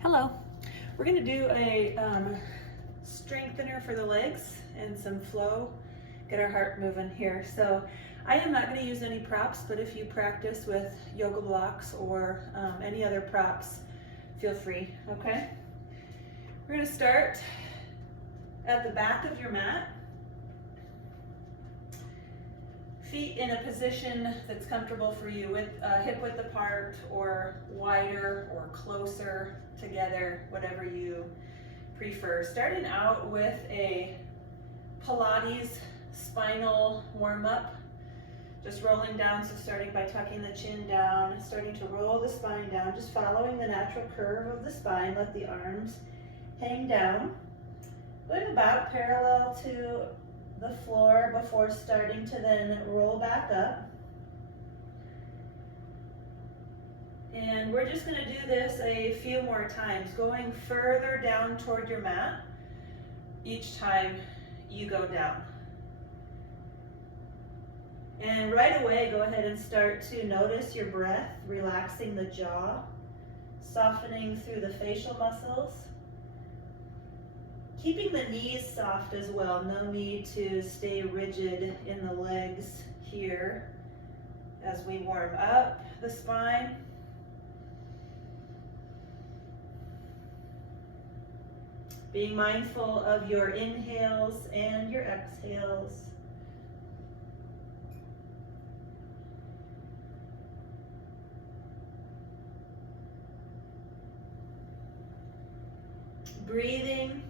Hello. We're going to do a strengthener for the legs and some flow, get our heart moving here. So I am not going to use any props, but if you practice with yoga blocks or any other props, feel free, okay? We're going to start at the back of your mat. Feet in a position that's comfortable for you, with hip width apart or wider or closer together, whatever you prefer. Starting out with a Pilates spinal warm-up, just rolling down, so starting by tucking the chin down, starting to roll the spine down, just following the natural curve of the spine. Let the arms hang down, going about parallel to the floor before starting to then roll back up. And we're just going to do this a few more times, going further down toward your mat each time you go down. And right away, go ahead and start to notice your breath, relaxing the jaw, softening through the facial muscles. Keeping the knees soft as well, no need to stay rigid in the legs here as we warm up the spine. Being mindful of your inhales and your exhales. Breathing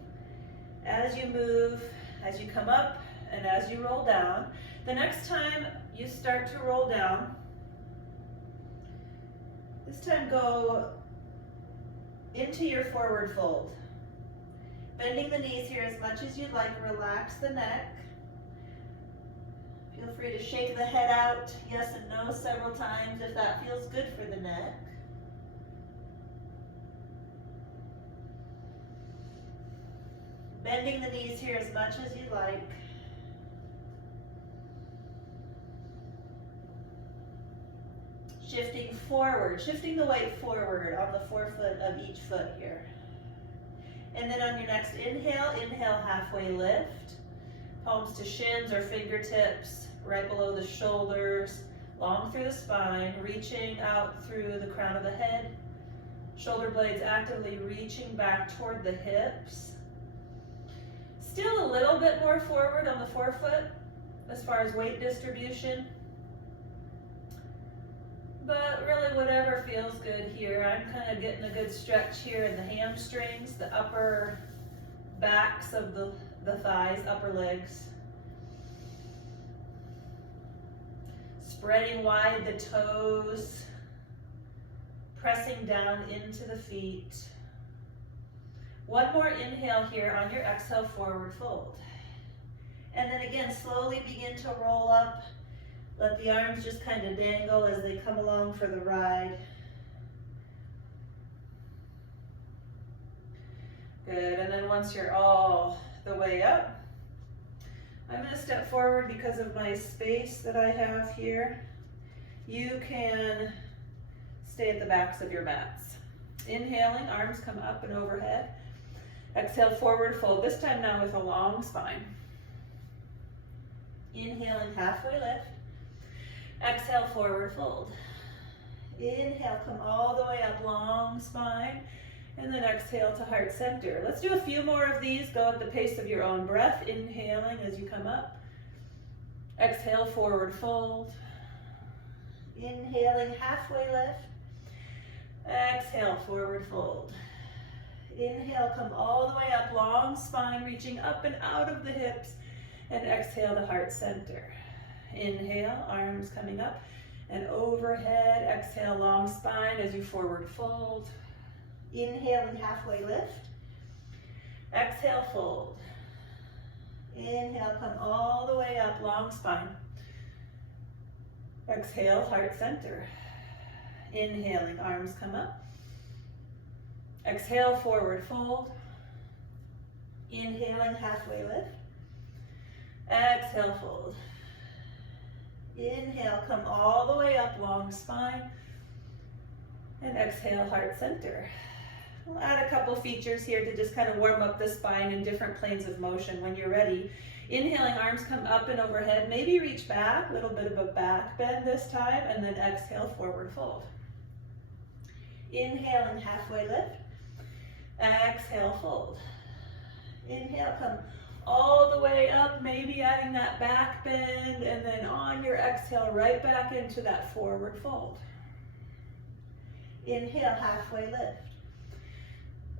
as you move, as you come up and as you roll down. The next time you start to roll down, this time go into your forward fold. Bending the knees here as much as you'd like, relax the neck. Feel free to shake the head out, yes and no, several times if that feels good for the neck. Bending the knees here as much as you'd like. Shifting forward, shifting the weight forward on the forefoot of each foot here. And then on your next inhale, inhale halfway lift. Palms to shins or fingertips, right below the shoulders, long through the spine, reaching out through the crown of the head. Shoulder blades actively reaching back toward the hips. Still a little bit more forward on the forefoot as far as weight distribution. But really whatever feels good here. I'm kind of getting a good stretch here in the hamstrings, the upper backs of the thighs, upper legs. Spreading wide the toes, pressing down into the feet. One more inhale here on your exhale, forward fold. And then again, slowly begin to roll up. Let the arms just kind of dangle as they come along for the ride. Good, and then once you're all the way up, I'm going to step forward because of my space that I have here. You can stay at the backs of your mats. Inhaling, arms come up and overhead. Exhale, forward fold, this time now with a long spine. Inhaling, halfway lift. Exhale, forward fold. Inhale, come all the way up, long spine. And then exhale to heart center. Let's do a few more of these. Go at the pace of your own breath. Inhaling as you come up. Exhale, forward fold. Inhaling, halfway lift. Exhale, forward fold. Inhale, come all the way up, long spine, reaching up and out of the hips. And exhale to heart center. Inhale, arms coming up and overhead. Exhale, long spine as you forward fold. Inhaling, halfway lift. Exhale, fold. Inhale, come all the way up, long spine. Exhale, heart center. Inhaling, arms come up. Exhale, forward fold. Inhaling, halfway lift. Exhale, fold. Inhale, come all the way up, long spine. And exhale, heart center. We'll add a couple features here to just kind of warm up the spine in different planes of motion. When you're ready, inhaling, arms come up and overhead. Maybe reach back, a little bit of a back bend this time, and then exhale, forward fold. Inhale and halfway lift. Exhale, fold. Inhale, come all the way up, maybe adding that back bend, and then on your exhale, right back into that forward fold. Inhale, halfway lift.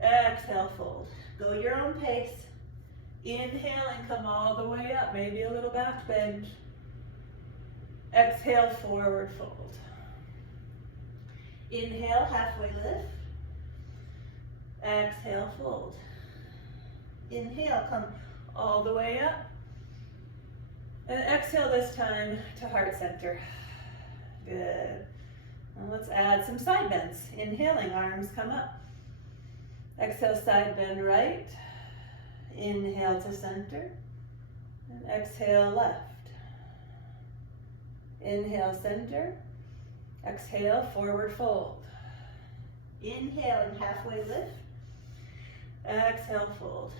Exhale, fold. Go your own pace. Inhale and come all the way up, maybe a little back bend. Exhale, forward fold. Inhale, halfway lift. Exhale, fold. Inhale, come all the way up. And exhale this time to heart center. Good. Now let's add some side bends. Inhaling, arms come up. Exhale, side bend right. Inhale to center. And exhale, left. Inhale, center. Exhale, forward fold. Inhale and halfway lift. Exhale, fold.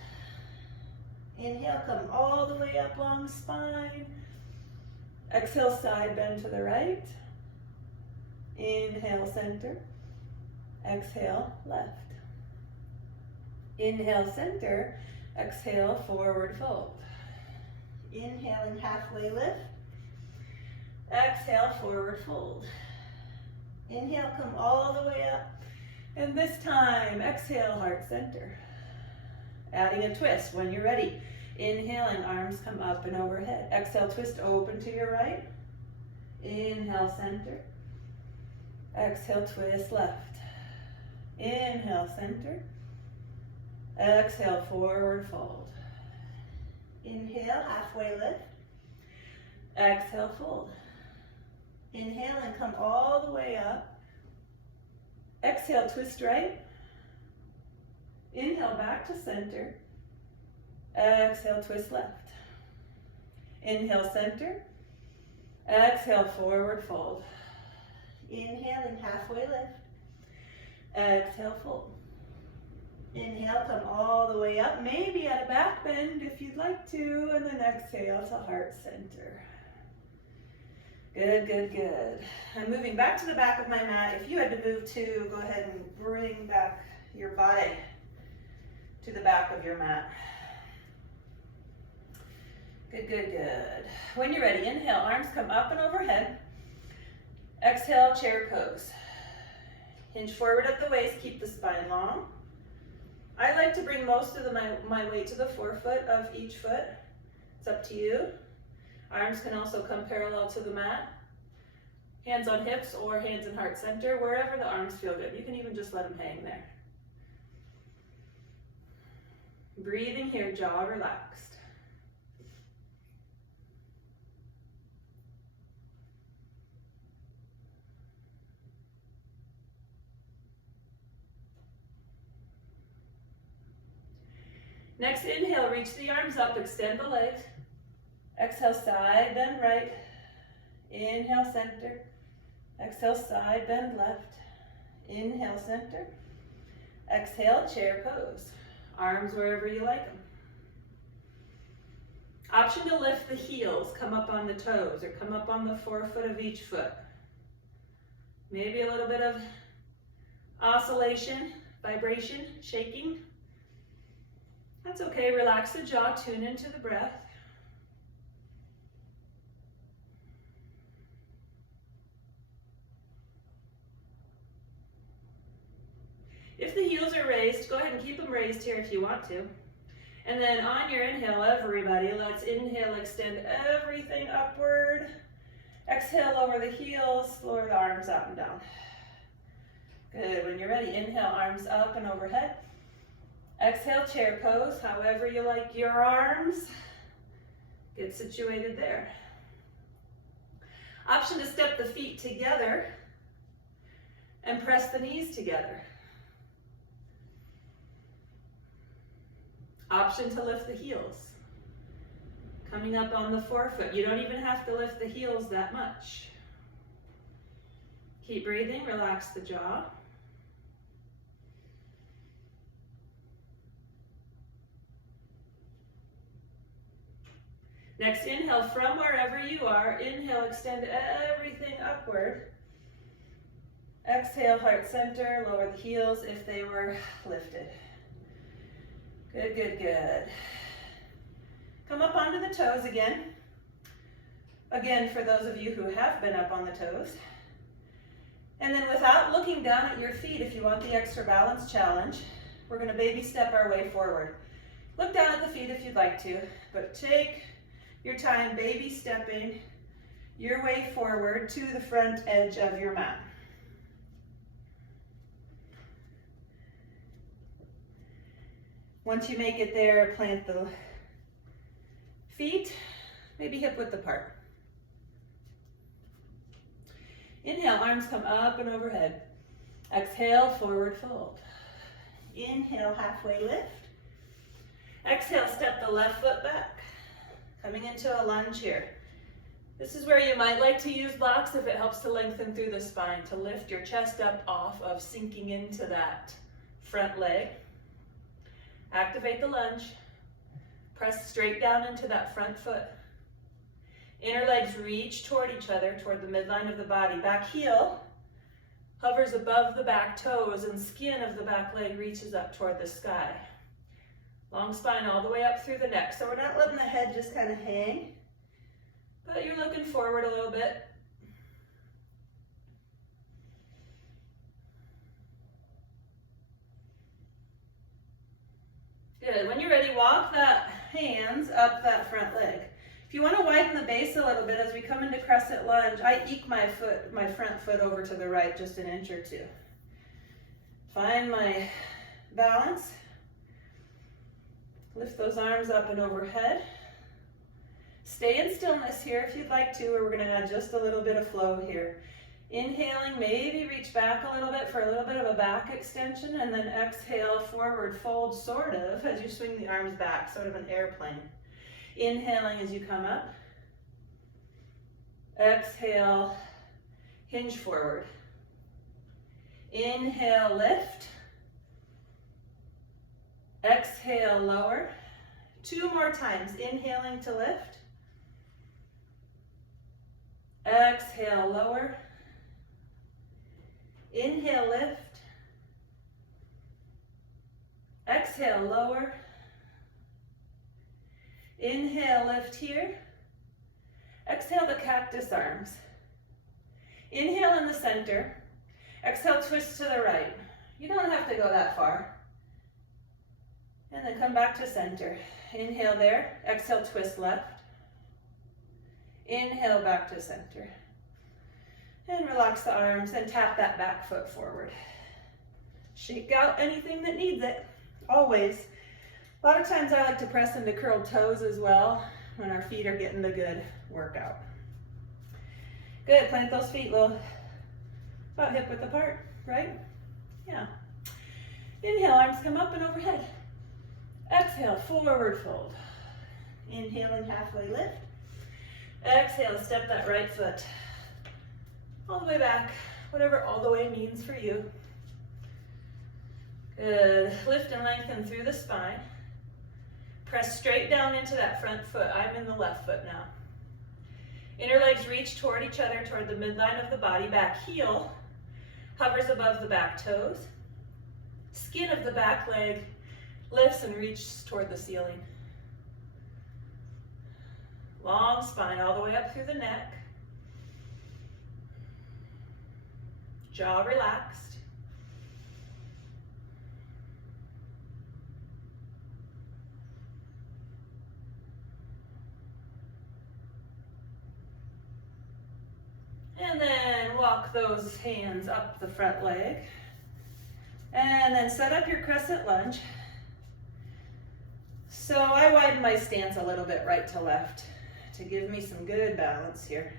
Inhale, come all the way up, long spine. Exhale, side bend to the right. Inhale, center. Exhale, left. Inhale, center. Exhale, forward fold. Inhale and halfway lift. Exhale, forward fold. Inhale, come all the way up. And this time, exhale, heart center. Adding a twist when you're ready. Inhaling, arms come up and overhead. Exhale, twist open to your right. Inhale, center. Exhale, twist left. Inhale, center. Exhale, forward fold. Inhale, halfway lift. Exhale, fold. Inhale and come all the way up. Exhale, twist right. Inhale, back to center. Exhale, twist left. Inhale, center. Exhale, forward fold. Inhale and halfway lift. Exhale, fold. Inhale, come all the way up, maybe at a back bend if you'd like to, and then exhale to heart center. Good, good, good. I'm moving back to the back of my mat. If you had to move too, go ahead and bring back your body to the back of your mat. Good, good, good. When you're ready, inhale, arms come up and overhead. Exhale, chair pose. Hinge forward at the waist, keep the spine long. I like to bring most of my weight to the forefoot of each foot. It's up to you. Arms can also come parallel to the mat. Hands on hips or hands in heart center, wherever the arms feel good. You can even just let them hang there. Breathing here, jaw relaxed. Next, inhale, reach the arms up, extend the legs. Exhale, side bend right. Inhale, center. Exhale, side bend left. Inhale, center. Exhale, chair pose. Arms wherever you like them. Option to lift the heels, come up on the toes, or come up on the forefoot of each foot. Maybe a little bit of oscillation, vibration, shaking. That's okay, relax the jaw, tune into the breath. If the heels are raised, go ahead and keep them raised here if you want to. And then on your inhale, everybody, let's inhale, extend everything upward. Exhale, lower the heels, lower the arms out and down. Good, when you're ready, inhale, arms up and overhead. Exhale, chair pose, however you like your arms. Get situated there. Option to step the feet together and press the knees together. Option to lift the heels. Coming up on the forefoot. You don't even have to lift the heels that much. Keep breathing, relax the jaw. Next inhale from wherever you are. Inhale, extend everything upward. Exhale, heart center, lower the heels if they were lifted. Good, good, good. Come up onto the toes again. Again, for those of you who have been up on the toes. And then without looking down at your feet, if you want the extra balance challenge, we're going to baby step our way forward. Look down at the feet if you'd like to, but take your time baby stepping your way forward to the front edge of your mat. Once you make it there, plant the feet, maybe hip width apart. Inhale, arms come up and overhead. Exhale, forward fold. Inhale, halfway lift. Exhale, step the left foot back. Coming into a lunge here. This is where you might like to use blocks if it helps to lengthen through the spine, to lift your chest up off of sinking into that front leg. Activate the lunge. Press straight down into that front foot. Inner legs reach toward each other, toward the midline of the body. Back heel hovers above the back toes and skin of the back leg reaches up toward the sky. Long spine all the way up through the neck. So we're not letting the head just kind of hang, but you're looking forward a little bit. Good. When you're ready, walk that hands up that front leg. If you want to widen the base a little bit as we come into Crescent Lunge, I eke my front foot over to the right just an inch or two. Find my balance. Lift those arms up and overhead. Stay in stillness here if you'd like to, or we're going to add just a little bit of flow here. Inhaling, maybe reach back a little bit for a little bit of a back extension, and then exhale, forward fold, sort of, as you swing the arms back, sort of an airplane. Inhaling as you come up. Exhale, hinge forward. Inhale, lift. Exhale, lower. 2 more times. Inhaling to lift. Exhale, lower. Inhale, lift. Exhale, lower. Inhale, lift here. Exhale the cactus arms. Inhale in the center. Exhale, twist to the right. You don't have to go that far. And then come back to center. Inhale there. Exhale, twist left. Inhale, back to center. And relax the arms and tap that back foot forward. Shake out anything that needs it, always. A lot of times I like to press into curled toes as well when our feet are getting the good workout. Good, plant those feet about hip width apart, right? Yeah. Inhale, arms come up and overhead. Exhale, forward fold. Inhaling, halfway lift. Exhale, step that right foot all the way back, whatever all the way means for you. Good, lift and lengthen through the spine. Press straight down into that front foot. I'm in the left foot now. Inner legs reach toward each other, toward the midline of the body. Back heel hovers above the back toes. Skin of the back leg lifts and reaches toward the ceiling. Long spine all the way up through the neck. Jaw relaxed. And then walk those hands up the front leg. And then set up your crescent lunge. So I widen my stance a little bit right to left to give me some good balance here.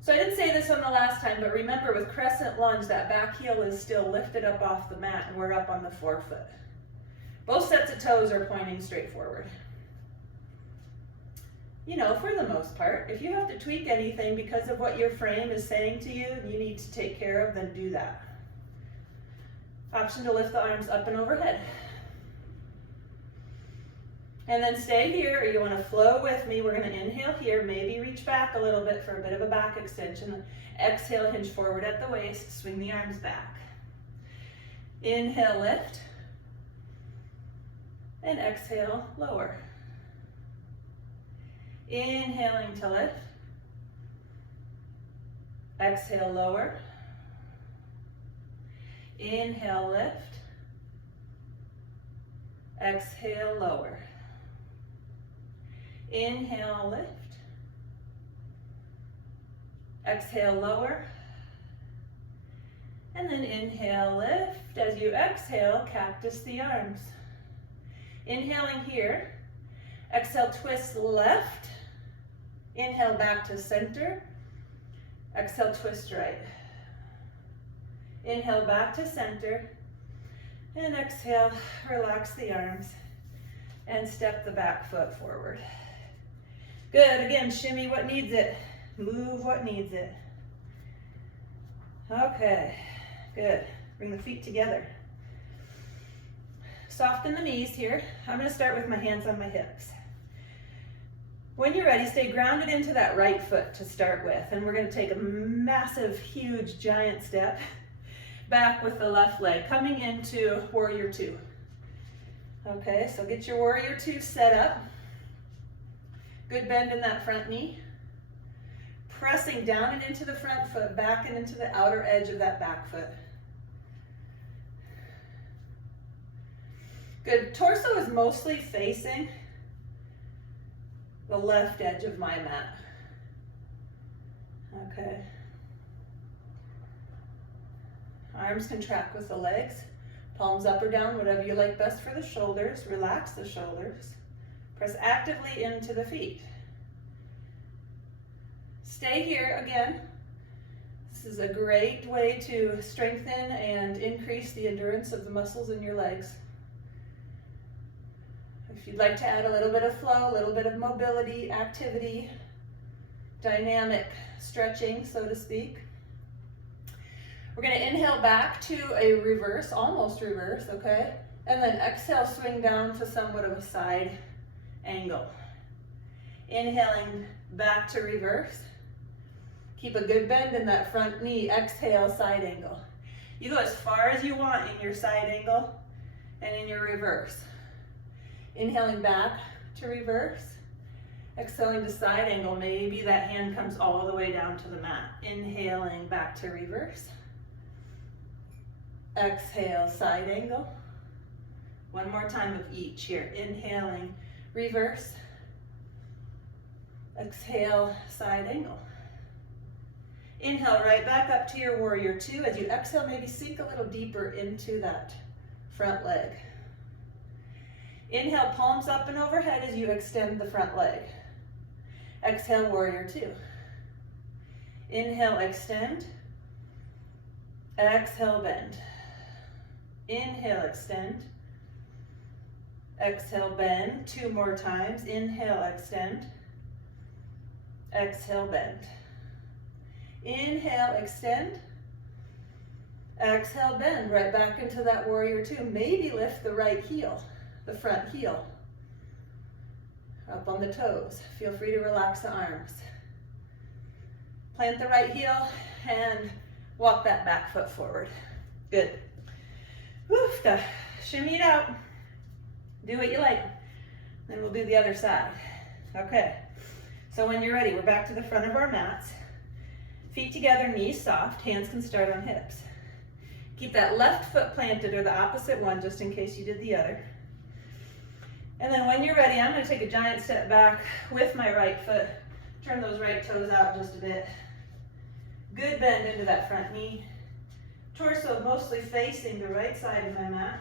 So I didn't say this on the last time, but remember with crescent lunge, that back heel is still lifted up off the mat and we're up on the forefoot. Both sets of toes are pointing straight forward. You know, for the most part, if you have to tweak anything because of what your frame is saying to you and you need to take care of, then do that. Option to lift the arms up and overhead. And then stay here, or you want to flow with me. We're going to inhale here, maybe reach back a little bit for a bit of a back extension. Exhale, hinge forward at the waist, swing the arms back. Inhale, lift. And exhale, lower. Inhaling to lift. Exhale, lower. Inhale, lift. Exhale, lower. Inhale, lift. Exhale, lower. And then inhale, lift. As you exhale, cactus the arms. Inhaling here. Exhale, twist left. Inhale, back to center. Exhale, twist right. Inhale, back to center. And exhale, relax the arms. And step the back foot forward. Good, again, shimmy what needs it. Move what needs it. Okay, good. Bring the feet together. Soften the knees here. I'm going to start with my hands on my hips. When you're ready, stay grounded into that right foot to start with. And we're going to take a massive, huge, giant step back with the left leg, coming into Warrior Two. Okay, so get your Warrior Two set up. Good bend in that front knee. Pressing down and into the front foot, back and into the outer edge of that back foot. Good. Torso is mostly facing the left edge of my mat. Okay. Arms contract with the legs. Palms up or down, whatever you like best for the shoulders. Relax the shoulders. Press actively into the feet. Stay here again. This is a great way to strengthen and increase the endurance of the muscles in your legs. If you'd like to add a little bit of flow, a little bit of mobility, activity, dynamic stretching, so to speak. We're going to inhale back to a reverse, almost reverse, okay? And then exhale, swing down to somewhat of a side angle. Inhaling back to reverse. Keep a good bend in that front knee. Exhale, side angle. You go as far as you want in your side angle and in your reverse. Inhaling back to reverse. Exhaling to side angle. Maybe that hand comes all the way down to the mat. Inhaling back to reverse. Exhale, side angle. One more time of each here. Inhaling, reverse. Exhale, side angle. Inhale right back up to your Warrior Two. As you exhale, maybe sink a little deeper into that front leg. Inhale, palms up and overhead as you extend the front leg. Exhale, Warrior Two. Inhale, extend. Exhale, bend. Inhale, extend. Exhale, bend. Two more times. Inhale, extend. Exhale, bend. Inhale, extend. Exhale, bend. Right back into that Warrior Two. Maybe lift the right heel, the front heel. Up on the toes. Feel free to relax the arms. Plant the right heel and walk that back foot forward. Good. Woof, shimmy it out. Do what you like. Then we'll do the other side. Okay. So when you're ready, we're back to the front of our mats. Feet together, knees soft, hands can start on hips. Keep that left foot planted or the opposite one just in case you did the other. And then when you're ready, I'm going to take a giant step back with my right foot. Turn those right toes out just a bit. Good bend into that front knee. Torso mostly facing the right side of my mat.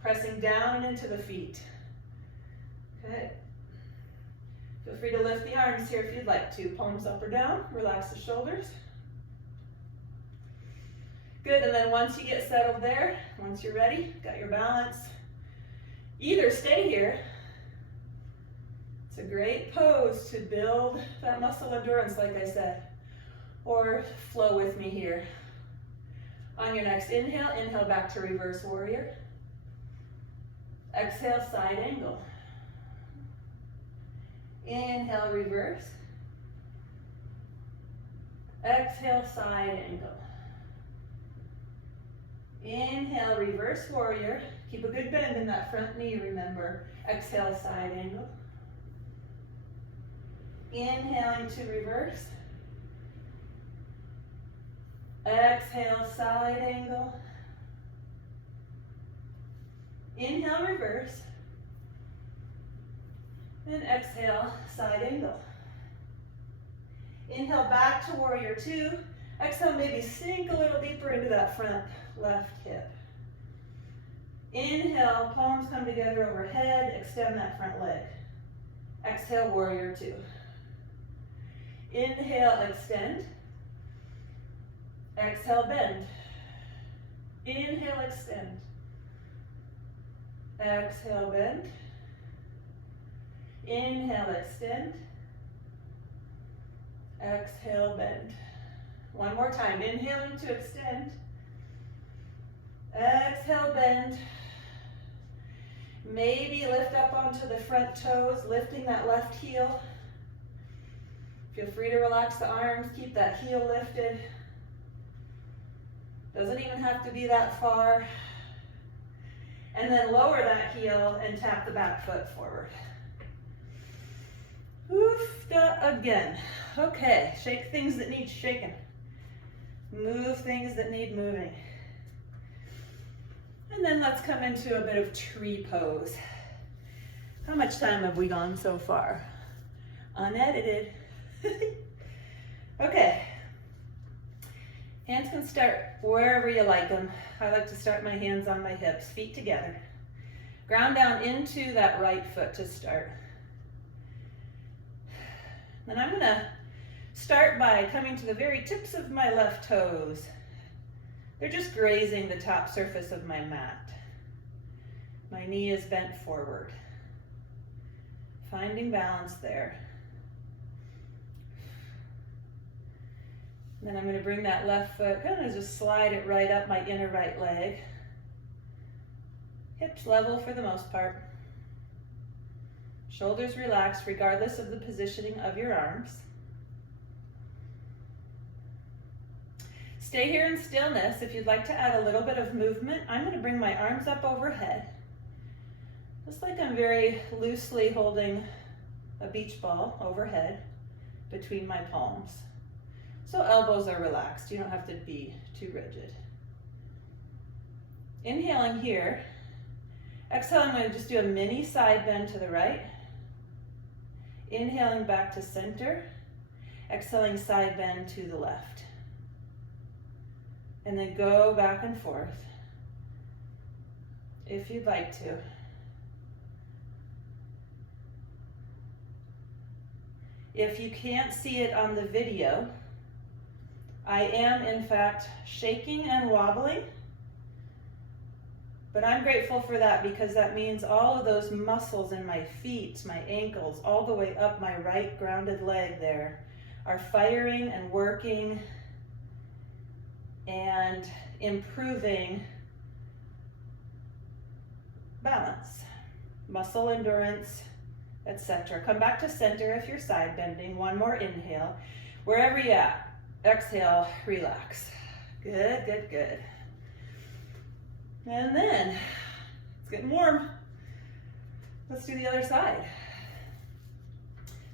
Pressing down and into the feet. Okay. Feel free to lift the arms here if you'd like to. Palms up or down. Relax the shoulders. Good, and then once you get settled there, once you're ready, got your balance, either stay here. It's a great pose to build that muscle endurance, like I said, or flow with me here. On your next inhale, inhale back to reverse warrior. Exhale, side angle. Inhale, reverse. Exhale, side angle. Inhale, reverse warrior. Keep a good bend in that front knee, remember. Exhale, side angle. Inhaling to reverse. Exhale, side angle. Inhale, reverse. And exhale, side angle. Inhale back to warrior two. Exhale, maybe sink a little deeper into that front left hip. Inhale, palms come together overhead, extend that front leg. Exhale, warrior two. Inhale, extend. Exhale, bend. Inhale, extend. Exhale, bend. Inhale, extend. Exhale, bend. One more time. Inhaling to extend. Exhale, bend. Maybe lift up onto the front toes, lifting that left heel. Feel free to relax the arms, keep that heel lifted. Doesn't even have to be that far. And then lower that heel and tap the back foot forward. Oofta again. Okay, shake things that need shaking. Move things that need moving. And then let's come into a bit of tree pose. How much time have we gone so far? Unedited. Okay. Hands can start wherever you like them. I like to start my hands on my hips, feet together. Ground down into that right foot to start. Then I'm gonna start by coming to the very tips of my left toes. They're just grazing the top surface of my mat. My knee is bent forward. Finding balance there. Then I'm going to bring that left foot, kind of just slide it right up my inner right leg. Hips level for the most part. Shoulders relaxed regardless of the positioning of your arms. Stay here in stillness. If you'd like to add a little bit of movement, I'm going to bring my arms up overhead. Just like I'm very loosely holding a beach ball overhead between my palms. So elbows are relaxed. You don't have to be too rigid. Inhaling here. Exhale, I'm going to just do a mini side bend to the right. Inhaling back to center. Exhaling side bend to the left. And then go back and forth if you'd like to. If you can't see it on the video, I am in fact shaking and wobbling, but I'm grateful for that because that means all of those muscles in my feet, my ankles, all the way up my right grounded leg there are firing and working and improving balance, muscle endurance, etc. Come back to center if you're side bending. One more inhale. Wherever you're at. Exhale, relax. Good, good, good. And then, it's getting warm. Let's do the other side.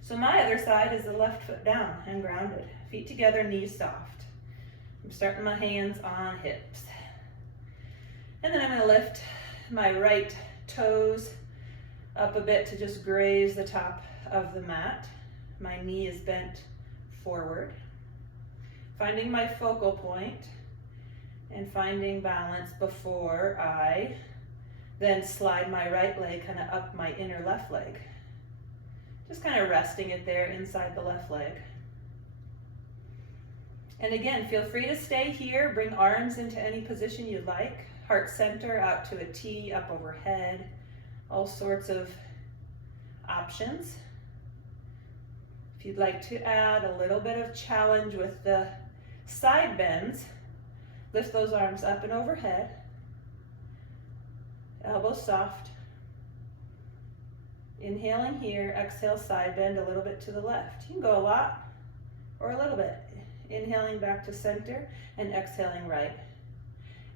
So my other side is the left foot down and grounded. Feet together, knees soft. I'm starting my hands on hips. And then I'm going to lift my right toes up a bit to just graze the top of the mat. My knee is bent forward. Finding my focal point and finding balance before I then slide my right leg kind of up my inner left leg. Just kind of resting it there inside the left leg. And again, feel free to stay here. Bring arms into any position you'd like. Heart center out to a T, up overhead. All sorts of options. If you'd like to add a little bit of challenge with the side bends, lift those arms up and overhead. Elbows soft. Inhaling here, exhale, side bend a little bit to the left. You can go a lot or a little bit. Inhaling back to center and exhaling right.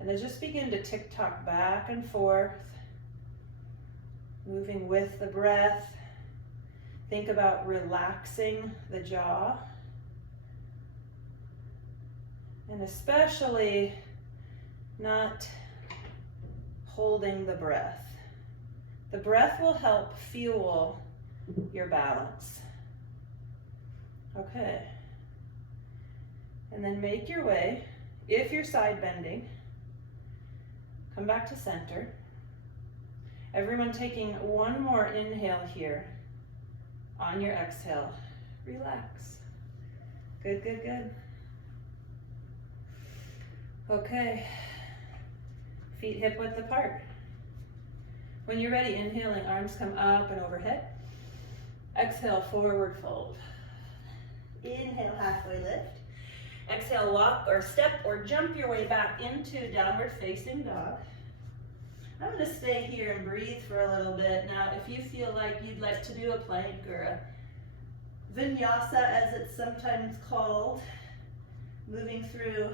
And then just begin to tick-tock back and forth, moving with the breath. Think about relaxing the jaw. And especially not holding the breath. The breath will help fuel your balance. Okay. And then make your way, if you're side bending, come back to center. Everyone taking one more inhale here. On your exhale, relax. Good, good, good. Okay, feet hip width apart. When you're ready, inhaling, arms come up and overhead. Exhale, forward fold. Inhale, halfway lift. Exhale, walk or step or jump your way back into downward facing dog. I'm going to stay here and breathe for a little bit. Now, if you feel like you'd like to do a plank or a vinyasa, as it's sometimes called, moving through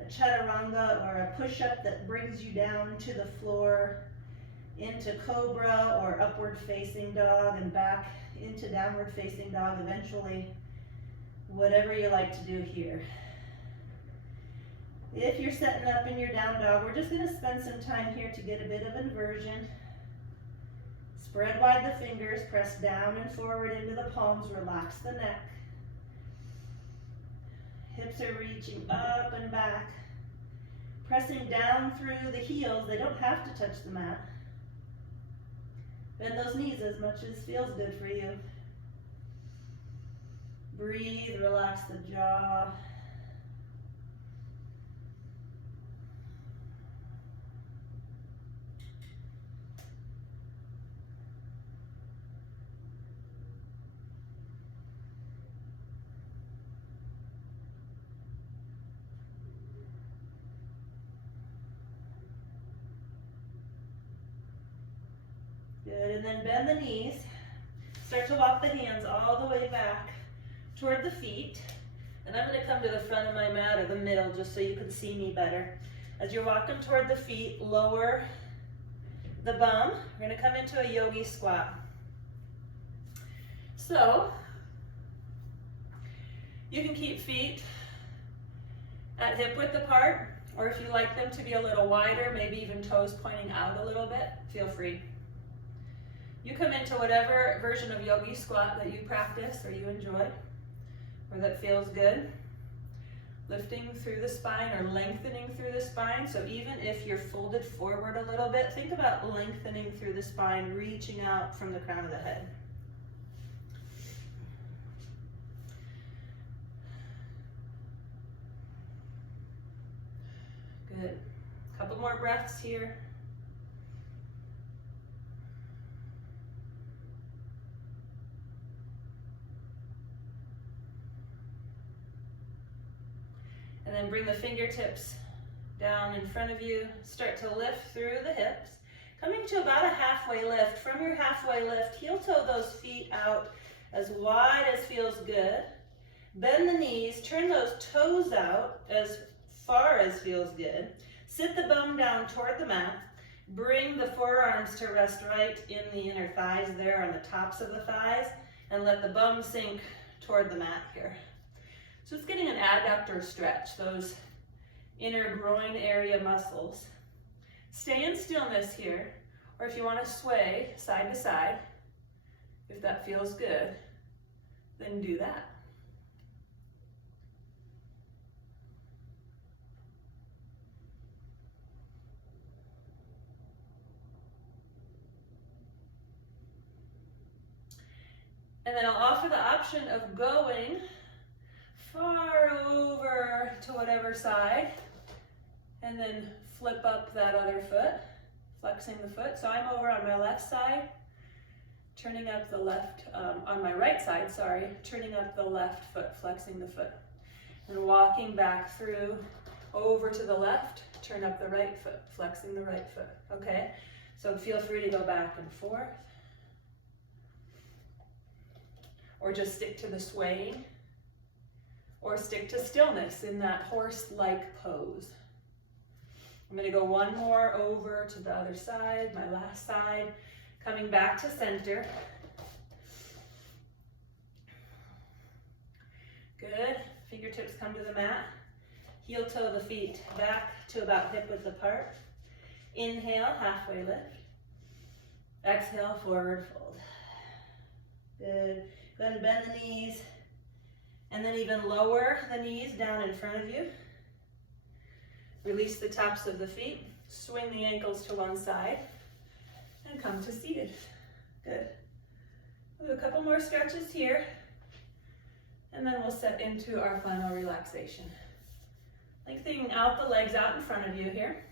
a chaturanga or a push-up that brings you down to the floor, into cobra or upward facing dog and back into downward facing dog eventually, whatever you like to do here. If you're setting up in your down dog, we're just going to spend some time here to get a bit of inversion. Spread wide the fingers, press down and forward into the palms, relax the neck. Hips are reaching up and back. Pressing down through the heels, they don't have to touch the mat. Bend those knees as much as feels good for you. Breathe, relax the jaw. Good, and then bend the knees. Start to walk the hands all the way back toward the feet. And I'm going to come to the front of my mat or the middle just so you can see me better. As you're walking toward the feet, lower the bum. We're going to come into a yogi squat. So, you can keep feet at hip width apart, or if you like them to be a little wider, maybe even toes pointing out a little bit, feel free. You come into whatever version of yogi squat that you practice or you enjoy, or that feels good. Lifting through the spine or lengthening through the spine. So even if you're folded forward a little bit, think about lengthening through the spine, reaching out from the crown of the head. Good. Couple more breaths here. And then bring the fingertips down in front of you. Start to lift through the hips. Coming to about a halfway lift. From your halfway lift, heel toe those feet out as wide as feels good. Bend the knees, turn those toes out as far as feels good. Sit the bum down toward the mat. Bring the forearms to rest right in the inner thighs there on the tops of the thighs. And let the bum sink toward the mat here. So it's getting an adductor stretch, those inner groin area muscles. Stay in stillness here, or if you want to sway side to side, if that feels good, then do that. And then I'll offer the option of going far over to whatever side, and then flip up that other foot, flexing the foot. So I'm over on my left side, turning up the left, on my right side, sorry, turning up the left foot, flexing the foot. And walking back through, over to the left, turn up the right foot, flexing the right foot, okay? So feel free to go back and forth. or just stick to the swaying, or stick to stillness in that horse-like pose. I'm going to go one more over to the other side, my last side, coming back to center. Good. Fingertips come to the mat. Heel toe the feet back to about hip width apart. Inhale, halfway lift. Exhale, forward fold. Good. Go ahead and bend the knees. And then even lower the knees down in front of you. Release the tops of the feet. Swing the ankles to one side. And come to seated. Good. We'll do a couple more stretches here. And then we'll set into our final relaxation. Lengthening out the legs out in front of you here.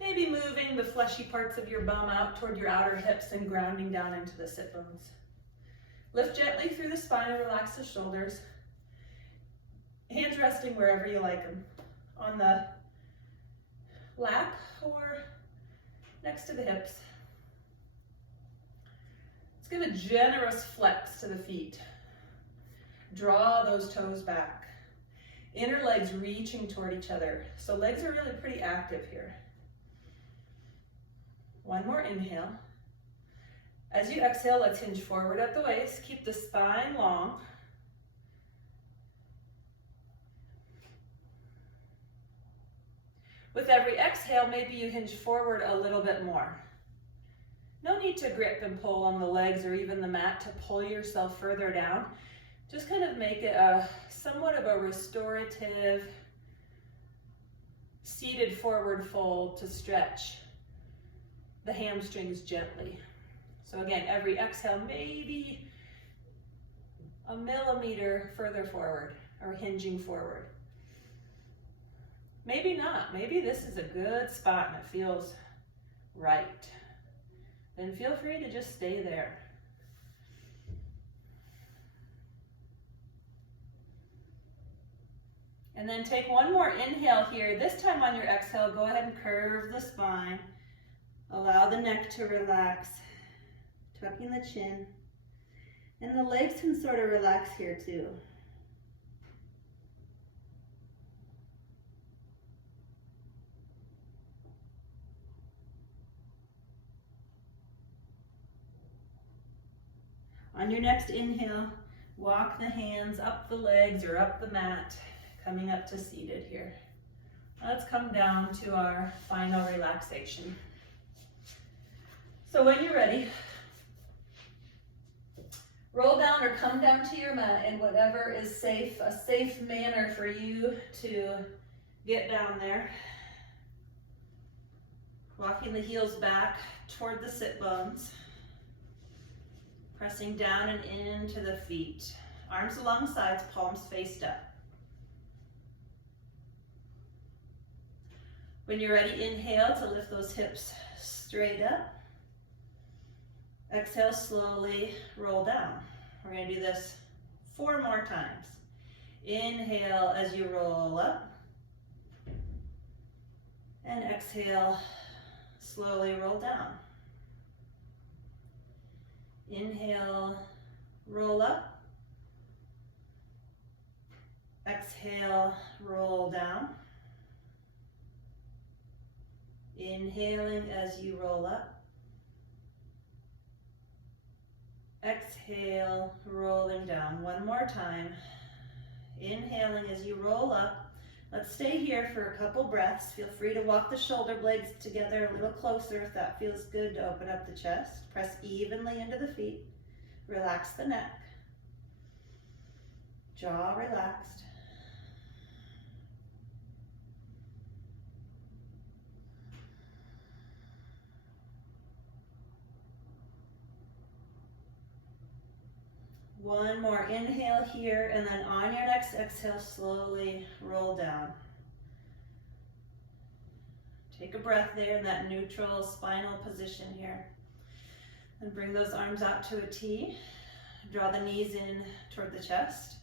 Maybe moving the fleshy parts of your bum out toward your outer hips and grounding down into the sit bones. Lift gently through the spine and relax the shoulders. Hands resting wherever you like them. On the lap or next to the hips. Let's give a generous flex to the feet. Draw those toes back. Inner legs reaching toward each other. So legs are really pretty active here. One more inhale. As you exhale, let's hinge forward at the waist. Keep the spine long. With every exhale, maybe you hinge forward a little bit more. No need to grip and pull on the legs or even the mat to pull yourself further down. Just kind of make it a somewhat of a restorative, seated forward fold to stretch the hamstrings gently. So again, every exhale, maybe a millimeter further forward or hinging forward. Maybe not. Maybe this is a good spot and it feels right. Then feel free to just stay there. And then take one more inhale here. This time on your exhale, go ahead and curve the spine. Allow the neck to relax, tucking the chin. And the legs can sort of relax here too. On your next inhale, walk the hands up the legs or up the mat, coming up to seated here. Let's come down to our final relaxation. So when you're ready, roll down or come down to your mat in whatever is safe, a safe manner for you to get down there. Walking the heels back toward the sit bones. Pressing down and into the feet. Arms along sides, palms faced up. When you're ready, inhale to lift those hips straight up. Exhale, slowly roll down. We're going to do this 4 more times. Inhale as you roll up. And exhale, slowly roll down. Inhale, roll up. Exhale, roll down. Inhaling as you roll up. Exhale, rolling down. One more time. Inhaling as you roll up. Let's stay here for a couple breaths. Feel free to walk the shoulder blades together a little closer if that feels good to open up the chest. Press evenly into the feet. Relax the neck. Jaw relaxed. One more inhale here, and then on your next exhale, slowly roll down. Take a breath there in that neutral spinal position here. And bring those arms out to a T. Draw the knees in toward the chest.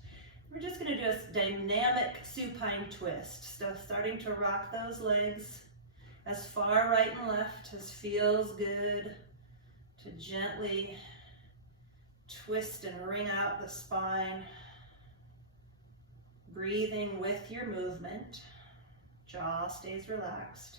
We're just going to do a dynamic supine twist. So starting to rock those legs as far right and left as feels good, to gently Twist and wring out the spine. Breathing with your movement. Jaw stays relaxed.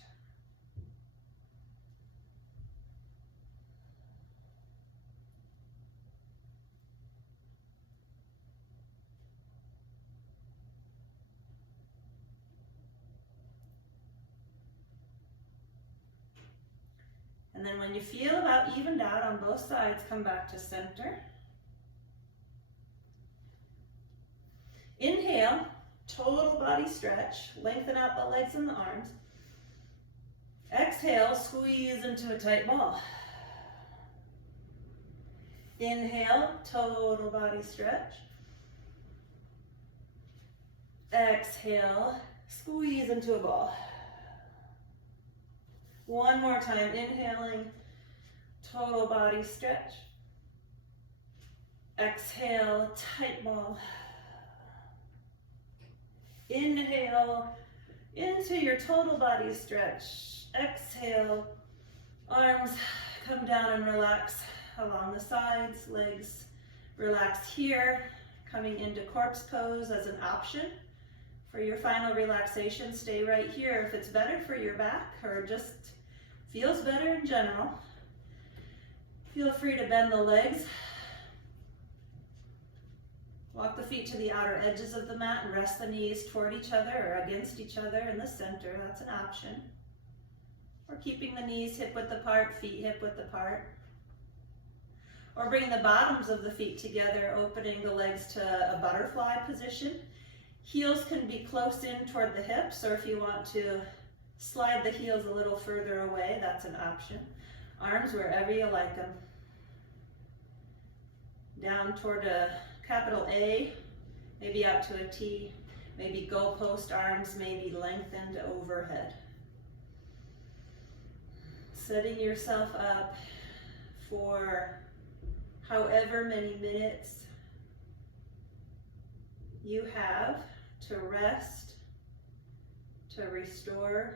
And then when you feel about evened out on both sides, come back to center. Inhale, total body stretch. Lengthen out the legs and the arms. Exhale, squeeze into a tight ball. Inhale, total body stretch. Exhale, squeeze into a ball. One more time, inhaling, total body stretch. Exhale, tight ball. Inhale into your total body stretch. Exhale, arms come down and relax along the sides, legs relax here, coming into corpse pose as an option. For your final relaxation, stay right here. If it's better for your back or just feels better in general, feel free to bend the legs. Walk the feet to the outer edges of the mat and rest the knees toward each other or against each other in the center. That's an option. Or keeping the knees hip width apart, feet hip width apart. Or bring the bottoms of the feet together, opening the legs to a butterfly position. Heels can be close in toward the hips, or if you want to slide the heels a little further away, that's an option. Arms wherever you like them. Down toward a capital A, maybe out to a T, maybe goalpost arms, maybe lengthened overhead. Setting yourself up for however many minutes you have to rest, to restore,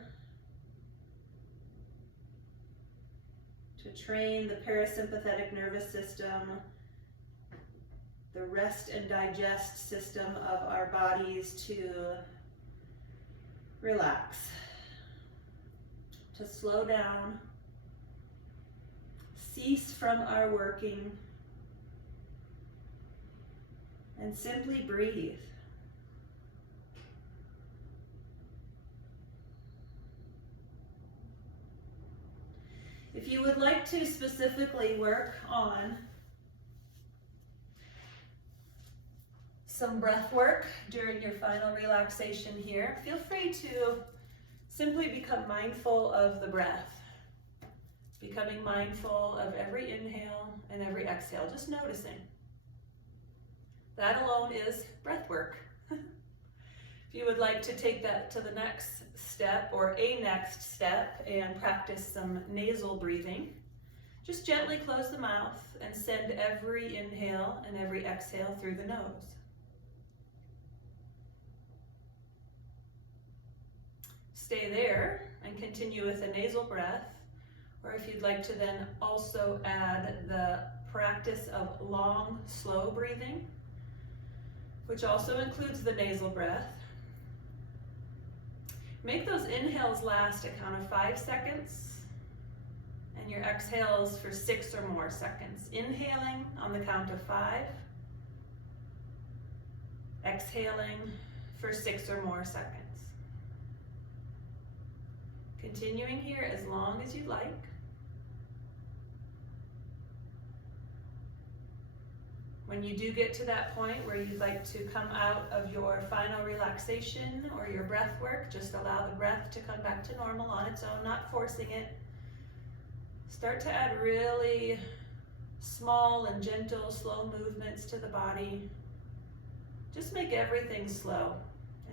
to train the parasympathetic nervous system, the rest and digest system of our bodies to relax, to slow down, cease from our working, and simply breathe. If you would like to specifically work on some breath work during your final relaxation here, feel free to simply become mindful of the breath. Becoming mindful of every inhale and every exhale, just noticing. That alone is breath work. If you would like to take that to the next step or a next step and practice some nasal breathing, just gently close the mouth and send every inhale and every exhale through the nose. Stay there and continue with a nasal breath, or if you'd like to then also add the practice of long, slow breathing, which also includes the nasal breath. Make those inhales last a count of 5 seconds and your exhales for 6 or more seconds. Inhaling on the count of 5, exhaling for 6 or more seconds. Continuing here as long as you'd like. When you do get to that point where you'd like to come out of your final relaxation or your breath work, just allow the breath to come back to normal on its own, not forcing it. Start to add really small and gentle, slow movements to the body. Just make everything slow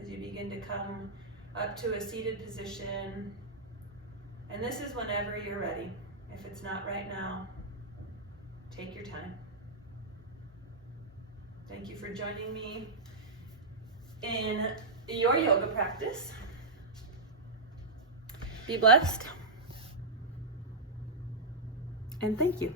as you begin to come up to a seated position. And this is whenever you're ready. If it's not right now, take your time. Thank you for joining me in your yoga practice. Be blessed. And thank you.